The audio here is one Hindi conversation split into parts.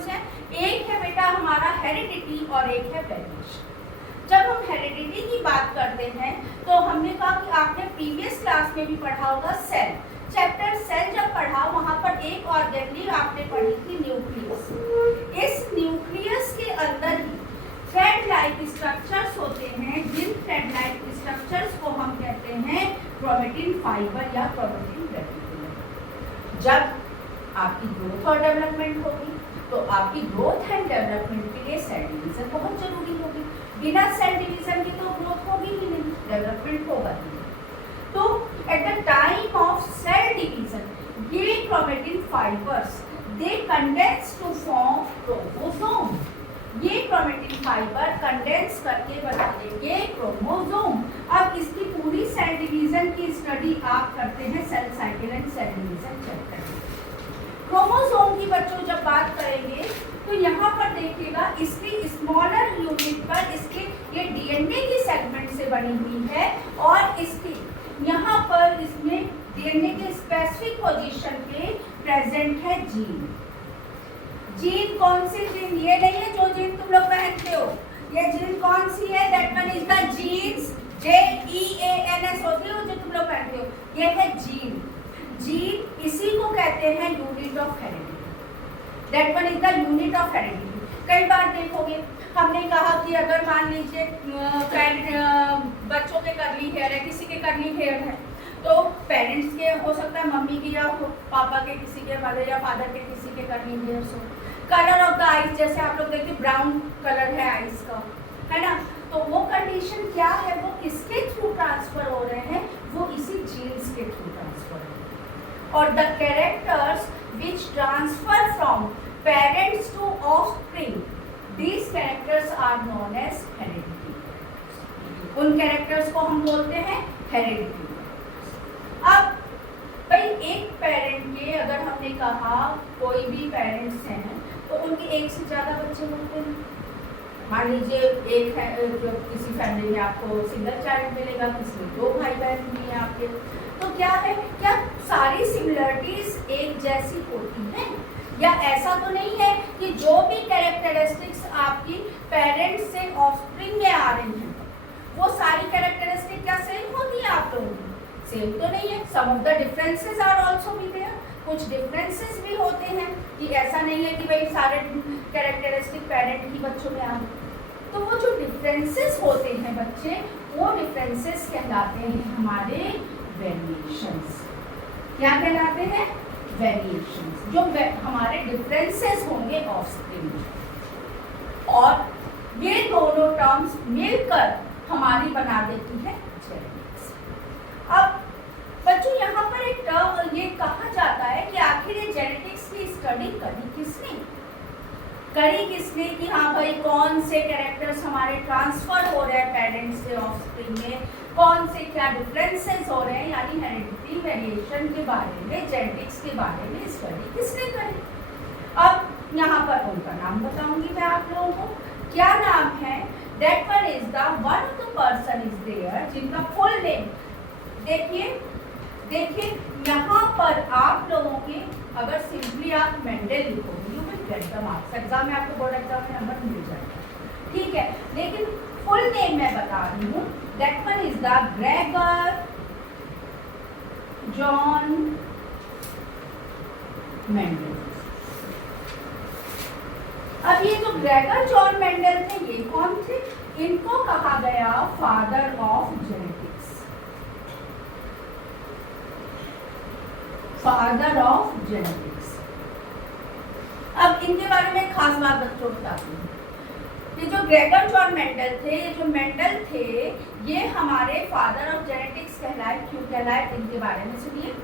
टर्म्स हैं, एक है बेटा हमारा हेरिडिटी और एक है वेरिएशन। जब हम हेरिडिटी की बात करते हैं तो हमने कहा कि आपने प्रीवियस क्लास में भी पढ़ा होगा सेल, चैप्टर सेल जब पढ़ा वहां पर एक ऑर्गेनेल आपने पढ़ी थी न्यूक्लियस। इस न्यूक्लियस के अंदर ही थ्रेड लाइक स्ट्रक्चर्स होते हैं, जिन थ्रेड लाइक स्ट्रक्चर्स को हम कहते हैं क्रोमेटिन फाइबर या क्रोमेटिन रेटिकुलम। जब आपकी ग्रोथ और डेवलपमेंट होगी तो आपकी ग्रोथ एंड डेवलपमेंट के लिए सेल डिवीजन बहुत जरूरी होगी। बिना सेल डिवीजन के तो ग्रोथ होगी ही नहीं, डेवलपमेंट होगा ही नहीं। तो at the time of cell division ये chromatin fibres they condense to form chromosome. ये क्रोमेटिन फाइबर कंडेंस करके बना देंगे क्रोमोसोम। अब इसकी पूरी सेल डिवीजन की स्टडी आप करते हैं cell cycle and cell division chapter में। क्रोमोसोम की बच्चों जब बात करेंगे तो यहाँ पर देखिएगा इसकी स्मॉलर यूनिट पर इसके ये डीएनए की सेगमेंट से बनी हुई है और इसकी यहाँ पर इसमें डीएनए के स्पेसिफिक पोजीशन पे प्रेजेंट है जीन। जीन कौन सी जीन? ये नहीं है जो जीन तुम लोग पहनते हो, ये जीन कौन सी है? That one is the jeans, JEANS होती है जो तुम लोग पहनते हो, ये है जीन। जीन इसी को कहते हैं unit of heredity. That one is the unit of heredity. कई बार देखोगे हमने कहा कि अगर मान लीजिए बच्चों के कर्ली हेयर है, किसी के कर्ली हेयर है, तो पेरेंट्स के हो सकता है, मम्मी की या पापा के, किसी के मदर या फादर के किसी के कर्ली हेयर्स हो। कलर ऑफ द आईज, जैसे आप लोग देखिए ब्राउन कलर है आईज का, है ना, तो वो कंडीशन क्या है, वो किसके थ्रू ट्रांसफर हो रहे हैं? वो इसी जीन्स के थ्रू ट्रांसफर हो रहे हैं। और the characters which transfer from parents to offspring, these characters are known as heredity। उन कैरेक्टर्स को हम बोलते हैं हेरिडिटी। अब भाई एक पेरेंट के, अगर हमने कहा कोई भी पेरेंट्स हैं तो उनके एक से ज़्यादा बच्चे होते हैं। मान लीजिए एक है, जो किसी फैमिली में आपको सिंगल चाइल्ड मिलेगा, किसी में 2 भाई बहन भी हैं आपके, तो क्या है, क्या सारी सिमिलरिटीज एक जैसी होती हैं? या ऐसा तो नहीं है कि जो भी कैरेक्टरिस्टिक्स आपकी पेरेंट्स से ऑफस्प्रिंग में आ रही हैं वो सारी कैरेक्टरिस्टिक क्या सेम होती है आप लोगों की? सेम तो नहीं है। Some of the differences are also be there, कुछ डिफरेंसेस भी होते हैं कि ऐसा नहीं है कि भाई सारे कैरेक्टरिस्टिक पेरेंट ही बच्चों में आ गए। तो वो जो डिफरेंसेस होते हैं बच्चे, वो डिफरेंसेस कहलाते हैं हमारे वेरिएशंस। क्या कहलाते हैं? वेरिएशंस, जो हमारे डिफरेंसेस होंगे ऑफस्प्रिंग में। और ये दोनों टर्म्स मिलकर हमारी बना देती है जेनेटिक्स। अब बच्चों यहाँ पर एक टर्म ये कहा जाता है कि आखिर ये जेनेटिक्स की स्टडी करी किसने? करी किसने कि हाँ भाई कौन से कैरेक्टर्स हमारे ट्रांसफर हो रहे हैं पेरेंट्स से ऑफस्प्रिंग में, कौन से क्या डिफरेंसेस हो रहे हैं, यानी हेरिडिटी वेरिएशन के बारे में, जेनेटिक्स के बारे में स्टडी किसने करी? अब यहाँ पर उनका नाम बताऊंगी मैं आप लोगों को। क्या नाम है? That one is the one of the person is there जिनका फुल नेम देखिए यहाँ पर आप लोगों के, अगर सिंपली आप मेंडल लिखोगे you will get the marks. Exam में आपको बोर्ड एग्जाम में नंबर मिल जाएगा, ठीक है, लेकिन फुल नेम मैं बता रही हूँ। That one is the Gregor John Mendel. अब ये जो ग्रेगर जॉन मेंडल थे ये कौन थे? इनको कहा गया father of genetics, father of genetics. अब इनके बारे में खास बात बच्चों बताती हूँ। ये जो ग्रेगर जॉन मेंडल थे, ये जो मेंडल थे, ये हमारे फादर ऑफ जेनेटिक्स कहलाए। क्यों कहलाए? इनके बारे में सुनिए।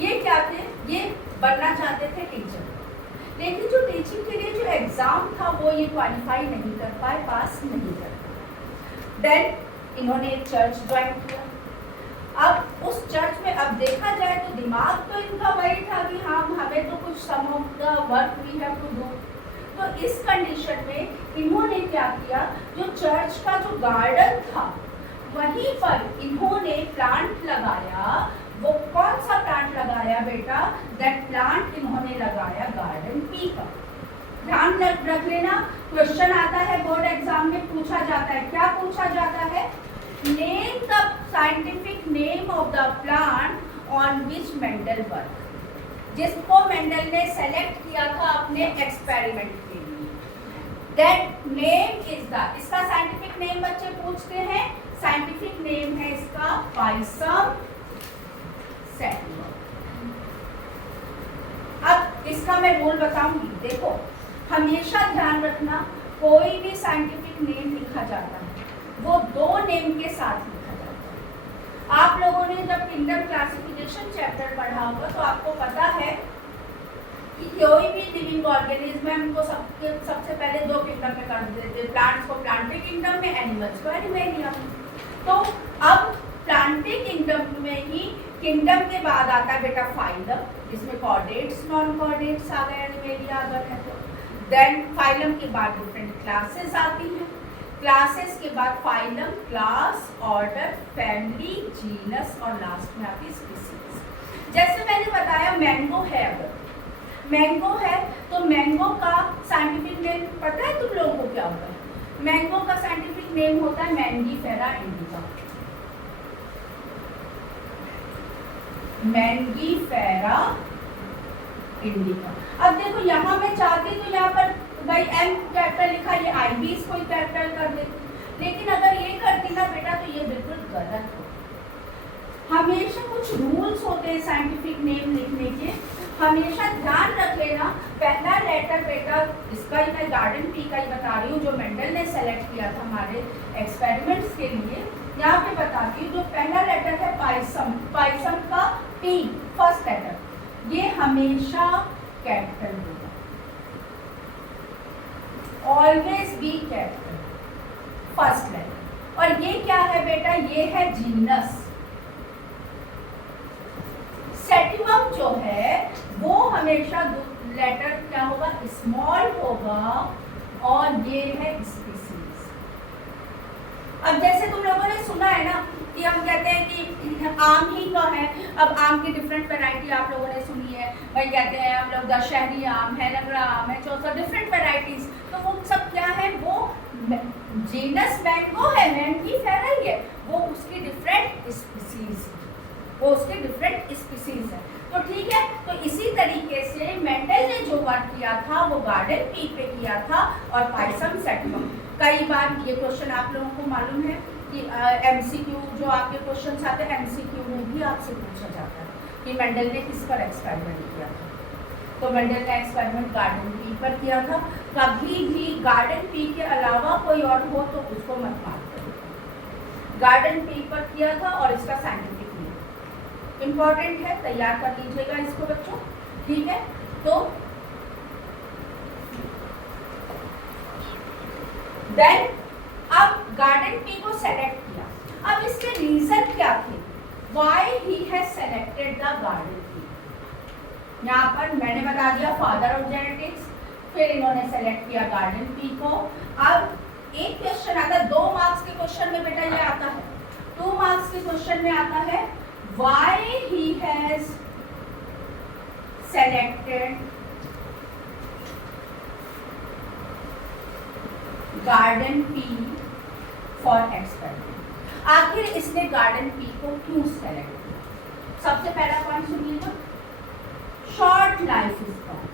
ये क्या थे? ये बनना चाहते थे टीचर, लेकिन जो टीचिंग के लिए जो एग्जाम था वो ये क्वालिफाई नहीं कर पाए, पास नहीं कर पाए। देन इन्होंने एक चर्च ज्वाइन किया। अब उस चर्च में अब देखा जाए तो दिमाग तो इनका वही था कि हाँ हमें तो कुछ some of the work we have to do. तो इस कंडीशन में इन्होंने क्या किया, जो चर्च का जो गार्डन था वहीं पर इन्होंने प्लांट लगाया। वो कौन सा प्लांट लगाया बेटा? दैट प्लांट इन्होंने लगाया गार्डन पी का। ध्यान रख लेना, क्वेश्चन आता है बोर्ड एग्जाम में, पूछा जाता है, क्या पूछा जाता है, name the scientific name of the plant on which Mendel work, जिसको मेंडल ने सेलेक्ट किया था अपने एक्सपेरिमेंट के लिए। दैट नेम इज द, इसका साइंटिफिक नेम बच्चे पूछते हैं, साइंटिफिक नेम है इसका पाइसम सैटिवम। अब इसका मैं रूल बताऊंगी, देखो हमेशा ध्यान रखना, कोई भी साइंटिफिक नेम लिखा जाता है वो दो नेम के साथ लिखा जाता है। आप लोगों ने जब किंगडम क्लासिफिकेशन चैप्टर पढ़ा होगा तो आपको पता है कि कोई भी लिविंग ऑर्गेनिज्म है हमको सबसे पहले दो किंगडम में कर देते हैं, प्लांट्स को प्लांटे किंगडम में, एनिमल्स को एनिमेलिया में। तो अब प्लांटे किंगडम में ही किंगडम के बाद आता है बेटा फाइलम, जिसमें कॉर्डेट्स नॉन कॉर्डेट्स आ गए, एनिमेलिया अगर है तो। देन फाइलम के बाद डिफरेंट क्लासेस आती हैं, क्लासेस के बाद phylum, class, order, family, genus और लास्ट में आती स्पीसीज। जैसे मैंने बताया मैंगो है, अगर मैंगो है तो मैंगो का साइंटिफिक नेम पता है तुम लोगों को क्या होता है? मैंगो का साइंटिफिक नेम होता है मैंगीफेरा इंडिका। Mangifera indica. अब देखो यहाँ मैं चाहती तो यहाँ पर भाई एम कैपिटल लिखा, ये आई भी इसको कैपिटल कर देती, लेकिन अगर ये करती ना बेटा तो ये बिल्कुल गलत हो। हमेशा कुछ रूल्स होते हैं साइंटिफिक नेम लिखने के, हमेशा ध्यान रख लेना। पहला लेटर बेटा, इसका ही मैं गार्डन पी का ही बता रही हूँ जो मेंडल ने सेलेक्ट किया था हमारे एक्सपेरिमेंट्स के लिए। यहाँ पे बताती हूँ, जो पहला लेटर है पाइसम, पाइसम का पी फर्स्ट लेटर, ये हमेशा कैपिटल होगा, always be capital first letter. और ये क्या है बेटा? ये है जीनस। सेटिवम जो है वो हमेशा लेटर क्या होगा? स्मॉल होगा, और ये है स्पीसीज। अब जैसे तुम लोगों ने सुना है ना कि हम कहते हैं कि आम ही तो है, अब आम की डिफरेंट वैरायटी आप लोगों ने सुनी है, भाई कहते हैं हम लोग दशहरी आम है, लंगड़ा आम है, चौसा, डिफरेंट वैरायटीज। तो वो सब क्या है? वो जीनस मैंगो है, मैंगीफेरा ही है, वो उसकी डिफरेंट स्पीसीज, वो उसके डिफरेंट स्पीसीज है। तो ठीक है, तो इसी तरीके से मेंडल ने जो वर्क किया था वो गार्डन पी पे किया था और पाइसम सैटिवम। कई बार ये क्वेश्चन आप लोगों को मालूम है कि एमसीक्यू जो आपके क्वेश्चंस आते हैं, एमसीक्यू में भी आपसे पूछा जाता है कि मेंडल ने किस पर एक्सपेरिमेंट किया था। तो मेंडल ने एक्सपेरिमेंट गार्डन पी पर किया था। कभी भी गार्डन पी के अलावा कोई और हो तो उसको मत मार करो। गार्डन पी पर किया था और इसका साइंटिफिक नेम इम्पॉर्टेंट है, तैयार कर लीजिएगा इसको बच्चों, ठीक है। तो देन अब गार्डन पी को सेलेक्ट किया, अब इसके रीजन क्या थे? Why he has selected the garden pea. यहाँ पर मैंने बता दिया फादर ऑफ जेनेटिक्स, फिर इन्होंने सेलेक्ट किया गार्डन पी को। अब एक क्वेश्चन आता है, 2 मार्क्स के क्वेश्चन में बेटा ये आता है, 2 मार्क्स के क्वेश्चन में आता है why he has selected garden pea for experiment. आखिर इसने गार्डन पी को क्यों सेलेक्ट किया? सबसे पहला पॉइंट सुनिएगा, short life span.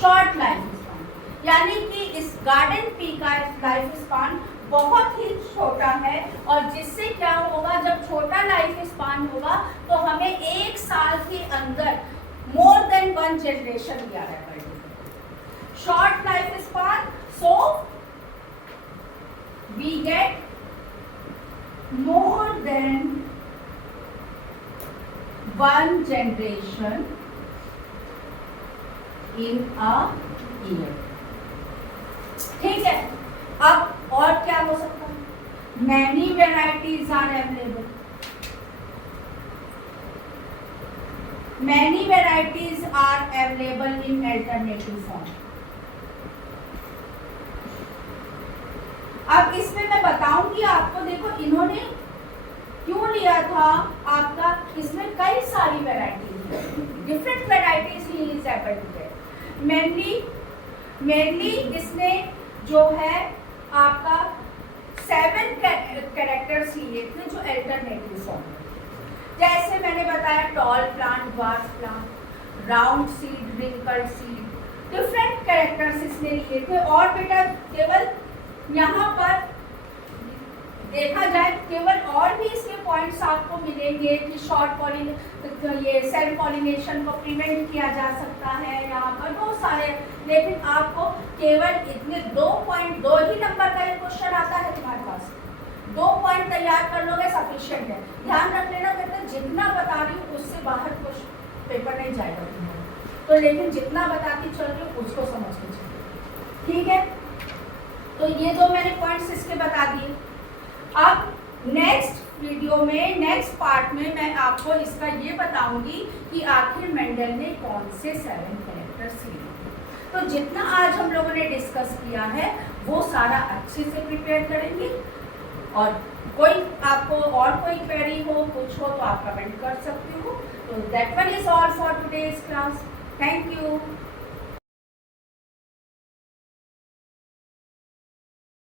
Short life span यानी कि इस गार्डन पी का लाइफ स्पैन बहुत ही छोटा है, और जिससे क्या होगा, जब छोटा लाइफ स्पैन होगा तो हमें 1 साल के अंदर मोर देन 1 जनरेशन दिया है। Short life span, so we get more than 1 generation in a year। ठीक है, अब और क्या हो सकता है? Many varieties are available। Many varieties are available in alternative form। अब इसमें मैं बताऊंगी आपको, देखो इन्होंने क्यों लिया था आपका, इसमें कई सारी वैरायटीज है, different varieties he is able to get. Mainly इसने जो है आपका 7 कैरेक्टर्स लिए थे जो अल्टरनेटिव फॉर्म में, जैसे मैंने बताया tall plant, dwarf plant, round seed, wrinkled seed, different characters इसने लिए थे। और बेटा केवल यहाँ पर देखा जाए केवल और भी इसके पॉइंट्स आपको मिलेंगे कि ये सेल्फ पॉलिनेशन को प्रिवेंट किया जा सकता है, यहाँ पर बहुत सारे, लेकिन आपको केवल इतने 2 ही नंबर का ये क्वेश्चन आता है तुम्हारे पास, 2 पॉइंट तैयार कर लोगे सफिशिएंट है। ध्यान रख लेना बेटा, जितना बता रही हूँ उससे बाहर कुछ पेपर नहीं जाएगा तुम्हारा, तो लेकिन जितना बताती चल रही हूँ उसको समझ के चलो, ठीक है। तो ये 2 मैंने पॉइंट्स इसके बता दिए। अब नेक्स्ट वीडियो में, नेक्स्ट पार्ट में मैं आपको इसका ये बताऊंगी कि आखिर मेंडल ने कौन से 7 कैरेक्टर्स लिए। तो जितना आज हम लोगों ने डिस्कस किया है वो सारा अच्छे से प्रिपेयर करेंगे, और कोई आपको और कोई क्वेरी हो, कुछ हो तो आप कमेंट कर सकते हो। तो that one is all for today's class. Thank you.